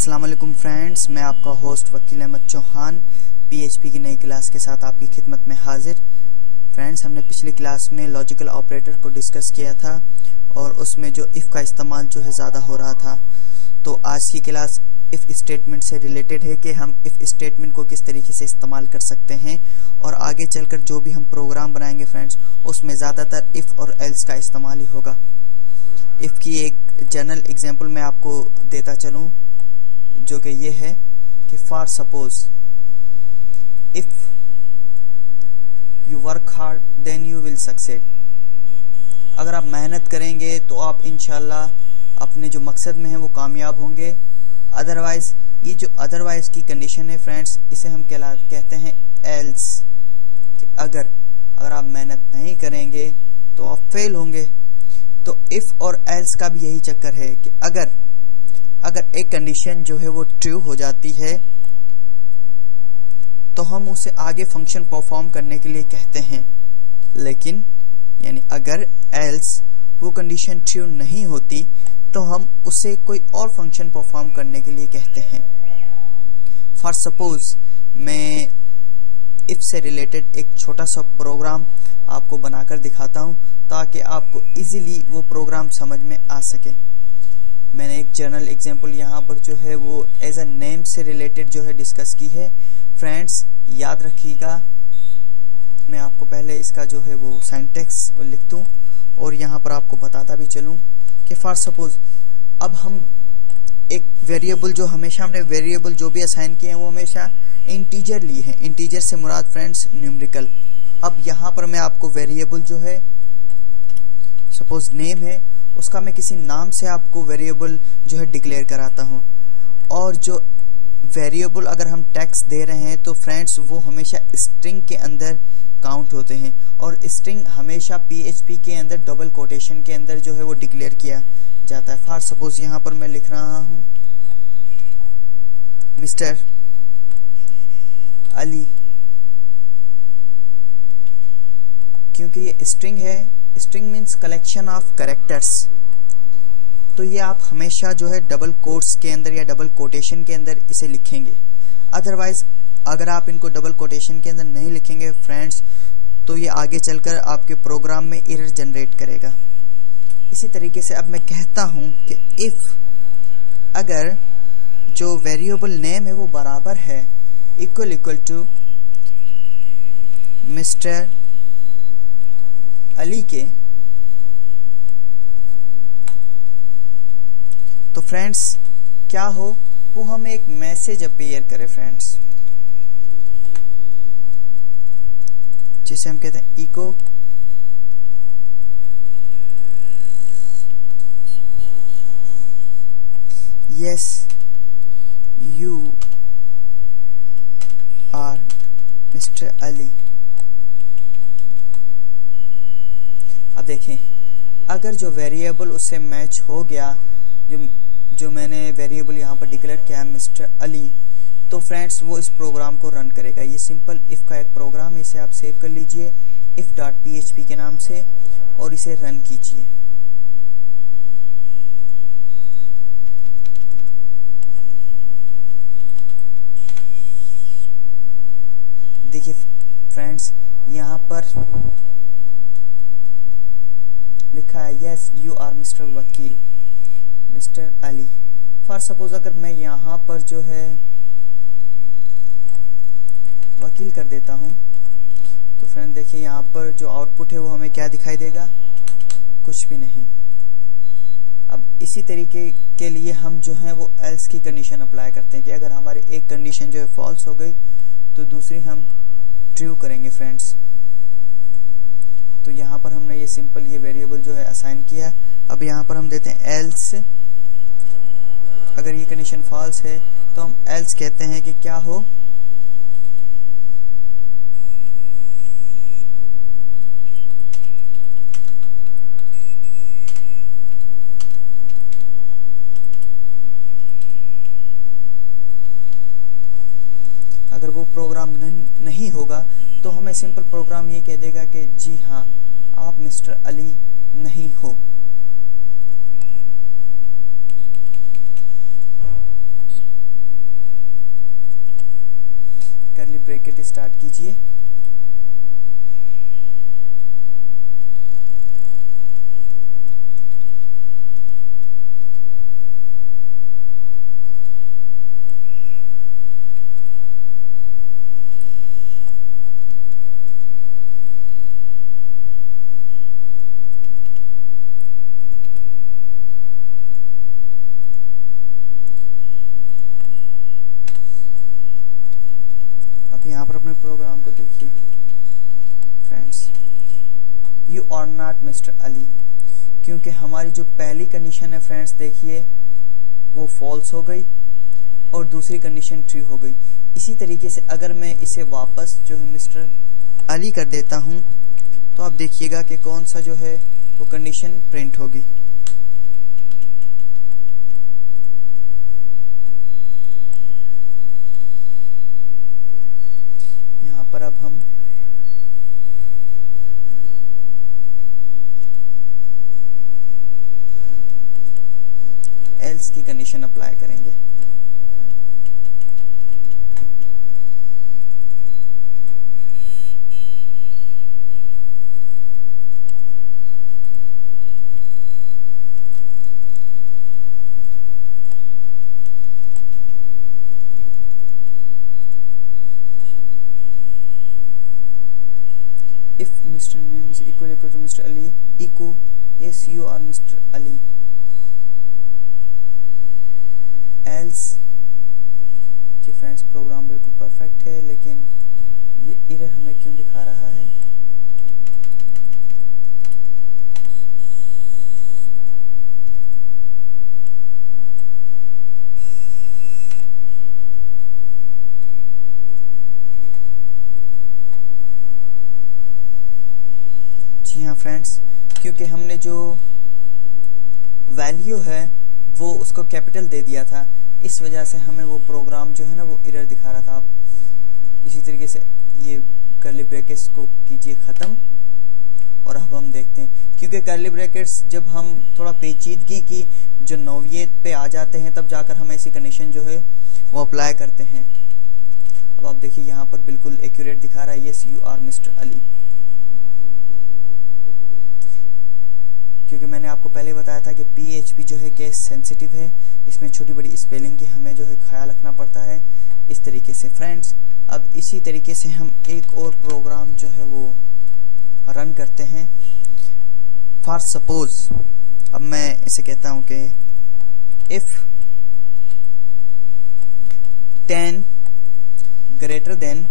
अस्सलाम वालेकुम फ्रेंड्स, मैं आपका होस्ट वकील अहमद चौहान पीएचपी की नई क्लास के साथ आपकी खिदमत में हाजिर। फ्रेंड्स, हमने पिछली क्लास में लॉजिकल ऑपरेटर को डिस्कस किया था और उसमें जो इफ़ का इस्तेमाल जो है ज़्यादा हो रहा था। तो आज की क्लास इफ़ स्टेटमेंट से रिलेटेड है कि हम इफ़ स्टेटमेंट को किस तरीके से इस्तेमाल कर सकते हैं और आगे चलकर जो भी हम प्रोग्राम बनाएंगे फ्रेंड्स, उसमें ज़्यादातर इफ़ और एल्स का इस्तेमाल ही होगा। इफ़ की एक जनरल एग्जांपल मैं आपको देता चलूँ, जो कि ये है कि for suppose if you work hard then you will succeed. अगर आप मेहनत करेंगे तो आप इंशाल्लाह अपने जो मकसद में है वो कामयाब होंगे। अदरवाइज, ये जो अदरवाइज की कंडीशन है फ्रेंड्स, इसे हम कहते हैं एल्स। कि अगर आप मेहनत नहीं करेंगे तो आप फेल होंगे। तो इफ़ और एल्स का भी यही चक्कर है कि अगर एक कंडीशन जो है वो ट्रू हो जाती है तो हम उसे आगे फंक्शन परफॉर्म करने के लिए कहते हैं। लेकिन यानी अगर एल्स वो कंडीशन ट्रू नहीं होती तो हम उसे कोई और फंक्शन परफॉर्म करने के लिए कहते हैं। फॉर सपोज मैं इफ से रिलेटेड एक छोटा सा प्रोग्राम आपको बनाकर दिखाता हूं ताकि आपको इजीली वो प्रोग्राम समझ में आ सके। मैंने एक जनरल एग्जांपल यहाँ पर जो है वो एज अ नेम से रिलेटेड जो है डिस्कस की है। फ्रेंड्स, याद रखिएगा, मैं आपको पहले इसका जो है वो सिंटैक्स लिख दूँ और यहाँ पर आपको बताता भी चलूँ कि फॉर सपोज अब हम एक वेरिएबल जो हमेशा हमने वेरिएबल जो भी असाइन किए हैं वो हमेशा इंटीजर लिए हैं। इंटीजर से मुराद फ्रेंड्स न्यूमेरिकल। अब यहाँ पर मैं आपको वेरिएबल जो है सपोज नेम है, उसका मैं किसी नाम से आपको वेरिएबल जो है डिक्लेयर कराता हूँ। और जो वेरिएबल अगर हम टेक्स्ट दे रहे हैं तो फ्रेंड्स वो हमेशा स्ट्रिंग के अंदर काउंट होते हैं और स्ट्रिंग हमेशा पीएचपी के अंदर डबल कोटेशन के अंदर जो है वो डिक्लेयर किया जाता है। फॉर सपोज यहाँ पर मैं लिख रहा हूँ मिस्टर अली, क्योंकि ये स्ट्रिंग है। String means collection of characters, तो ये आप हमेशा जो है डबल कोट्स के अंदर या डबल कोटेशन के अंदर इसे लिखेंगे। अदरवाइज अगर आप इनको डबल कोटेशन के अंदर नहीं लिखेंगे फ्रेंड्स तो ये आगे चलकर आपके प्रोग्राम में एरर जनरेट करेगा। इसी तरीके से अब मैं कहता हूँ कि इफ़ अगर जो वेरिएबल नेम है वो बराबर है इक्वल टू मिस्टर अली के, तो फ्रेंड्स क्या हो, वो हमें एक मैसेज अपीयर करे फ्रेंड्स, जिसे हम कहते हैं echo yes you are mister Ali. अब देखें, अगर जो वेरिएबल उससे मैच हो गया, जो मैंने वेरिएबल यहाँ पर डिक्लेयर किया है मिस्टर अली, तो फ्रेंड्स वो इस प्रोग्राम को रन करेगा। ये सिंपल इफ़ का एक प्रोग्राम है, इसे आप सेव कर लीजिए if.php के नाम से और इसे रन कीजिए। देखिए फ्रेंड्स, यहाँ पर लिखा है यस यू आर मिस्टर वकील मिस्टर अली। फॉर सपोज अगर मैं यहाँ पर जो है वकील कर देता हूँ तो फ्रेंड देखिए यहाँ पर जो आउटपुट है वो हमें क्या दिखाई देगा, कुछ भी नहीं। अब इसी तरीके के लिए हम जो है वो एल्स की कंडीशन अप्लाई करते हैं कि अगर हमारी एक कंडीशन जो है फॉल्स हो गई तो दूसरी हम ट्रू करेंगे फ्रेंड्स। तो यहाँ पर हमने ये सिंपल ये वेरिएबल जो है असाइन किया। अब यहाँ पर हम देते हैं एल्स। अगर ये कंडीशन फॉल्स है तो हम एल्स कहते हैं कि क्या हो, अगर वो प्रोग्राम नहीं होगा तो हमें सिंपल प्रोग्राम ये कह देगा कि जी हाँ आप मिस्टर अली नहीं हो। ब्रैकेट स्टार्ट कीजिए। यहाँ पर अपने प्रोग्राम को देखिए friends, you are not mister Ali, क्योंकि हमारी जो पहली कंडीशन है फ्रेंड्स देखिए वो फॉल्स हो गई और दूसरी कंडीशन ट्रू हो गई। इसी तरीके से अगर मैं इसे वापस जो है मिस्टर अली कर देता हूँ तो आप देखिएगा कि कौन सा जो है वो कंडीशन प्रिंट होगी। पर अब हम एल्स की कंडीशन अप्लाई करेंगे। If Mr. name is equal to Mr. Ali, echo yes you are Mr. Ali, else। जी फ्रेंड्स, प्रोग्राम बिल्कुल परफेक्ट है, लेकिन ये एरर हमें क्यों दिखा रहा है? जी हाँ फ्रेंड्स, क्योंकि हमने जो वैल्यू है वो उसको कैपिटल दे दिया था, इस वजह से हमें वो प्रोग्राम जो है ना वो एरर दिखा रहा था। आप इसी तरीके से ये कर्ली ब्रैकेट्स को कीजिए ख़त्म और अब हम देखते हैं, क्योंकि कर्ली ब्रैकेट्स जब हम थोड़ा पेचीदगी की जो नौवियत पे आ जाते हैं तब जाकर हम ऐसी कंडीशन जो है वो अप्लाई करते हैं। अब आप देखिए यहाँ पर बिल्कुल एक्यूरेट दिखा रहा है, yes you are mister Ali, क्योंकि मैंने आपको पहले बताया था कि PHP जो है केस सेंसिटिव है, इसमें छोटी बड़ी स्पेलिंग की हमें जो है ख्याल रखना पड़ता है। इस तरीके से फ्रेंड्स, अब इसी तरीके से हम एक और प्रोग्राम जो है वो रन करते हैं। फॉर सपोज अब मैं इसे कहता हूं कि इफ 10 ग्रेटर देन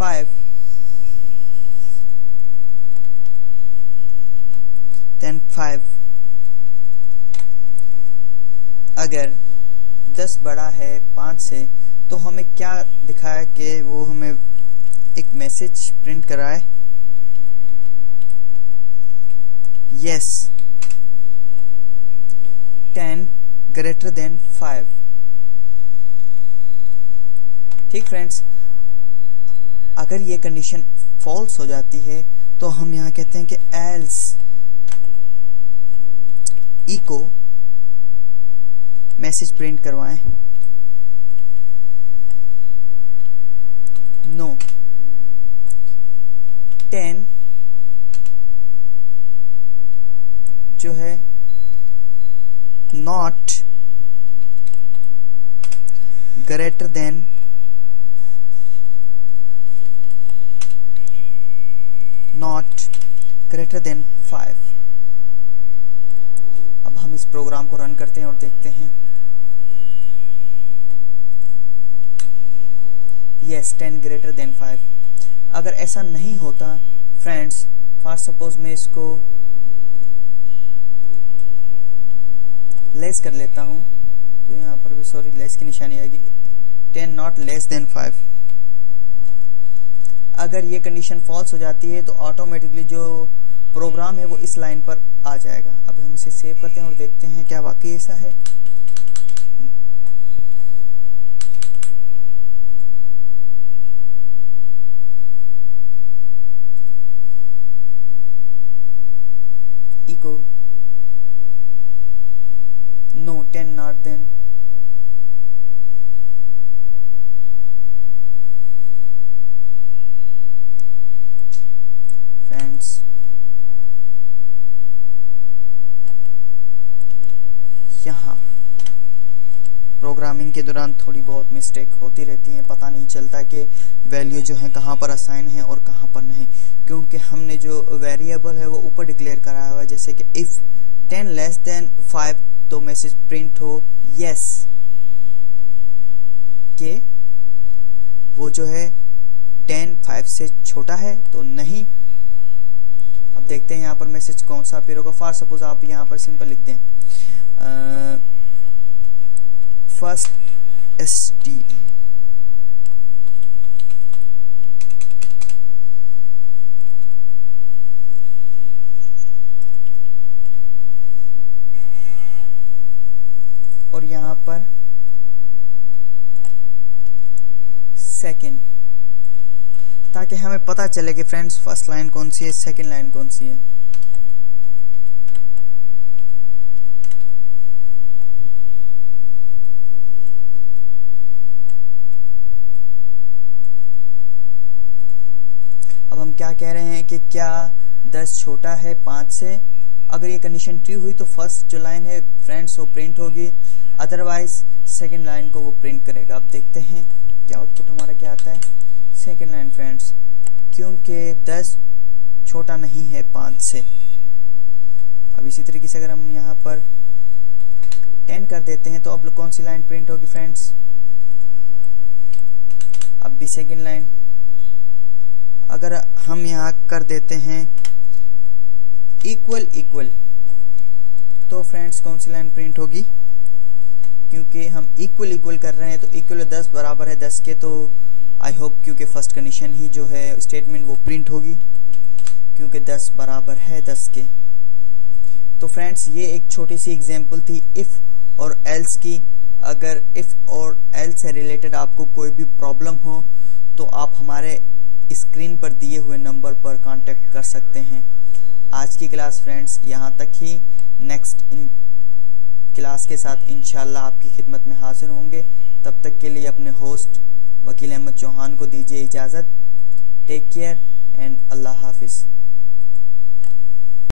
5 then 5, अगर 10 बड़ा है 5 से, तो हमें क्या दिखाया कि वो हमें एक मैसेज प्रिंट कराए, यस 10 ग्रेटर देन 5। ठीक फ्रेंड्स, अगर ये कंडीशन फॉल्स हो जाती है तो हम यहाँ कहते हैं कि एल्स इको मैसेज प्रिंट करवाएं, नो 10 जो है not greater than not greater than 5। अब हम इस प्रोग्राम को रन करते हैं और देखते हैं, यस 10 greater than 5। अगर ऐसा नहीं होता फ्रेंड्स, फॉर सपोज मैं इसको लेस कर लेता हूं, तो यहां पर भी सॉरी लेस की निशानी आएगी, 10 not less than 5। अगर ये कंडीशन फॉल्स हो जाती है तो ऑटोमेटिकली जो प्रोग्राम है वो इस लाइन पर आ जाएगा। अब हम इसे सेव करते हैं और देखते हैं क्या वाकई ऐसा है। Echo no 10 not then programming के दौरान थोड़ी बहुत मिस्टेक होती रहती हैं, पता नहीं चलता कि वैल्यू जो है कहाँ पर असाइन है और कहाँ पर नहीं, क्योंकि हमने जो वेरिएबल है वो ऊपर डिक्लेयर कराया हुआ है। जैसे कि इफ़ 10 लेस देन 5 तो मैसेज प्रिंट हो यस के वो जो है 10 5 से छोटा है तो नहीं। अब देखते हैं यहाँ पर मैसेज कौन सा अपीयर होगा। फॉर सपोज आप यहाँ पर सिंपल लिखते हैं फर्स्ट ST और यहाँ पर सेकंड, ताकि हमें पता चले कि फ्रेंड्स फर्स्ट लाइन कौन सी है, सेकंड लाइन कौन सी है। अब हम क्या कह रहे हैं कि क्या 10 छोटा है 5 से। अगर ये कंडीशन ट्रू हुई तो फर्स्ट जो लाइन है फ्रेंड्स वो प्रिंट होगी, अदरवाइज सेकंड लाइन को वो प्रिंट करेगा। अब देखते हैं कि आउटपुट हमारा क्या आता है। सेकंड लाइन फ्रेंड्स, क्योंकि 10 छोटा नहीं है 5 से। अब इसी तरीके से अगर हम यहाँ पर 10 कर देते हैं तो अब कौन सी लाइन प्रिंट होगी फ्रेंड्स, अब भी सेकंड लाइन। अगर हम यहाँ कर देते हैं इक्वल इक्वल तो फ्रेंड्स कौन सी लाइन प्रिंट होगी, क्योंकि हम इक्वल इक्वल कर रहे हैं तो इक्वल 10 बराबर है 10 के, तो आई होप क्योंकि फर्स्ट कंडीशन ही जो है स्टेटमेंट वो प्रिंट होगी, क्योंकि 10 बराबर है 10 के। तो फ्रेंड्स ये एक छोटी सी एग्जांपल थी इफ़ और एल्स की। अगर इफ़ और एल्स से रिलेटेड आपको कोई भी प्रॉब्लम हो तो आप हमारे स्क्रीन पर दिए हुए नंबर पर कांटेक्ट कर सकते हैं। आज की क्लास फ्रेंड्स यहाँ तक ही। नेक्स्ट इन क्लास के साथ इंशाल्लाह आपकी खिदमत में हाजिर होंगे। तब तक के लिए अपने होस्ट वकील अहमद चौहान को दीजिए इजाज़त। टेक केयर एंड अल्लाह हाफिज़।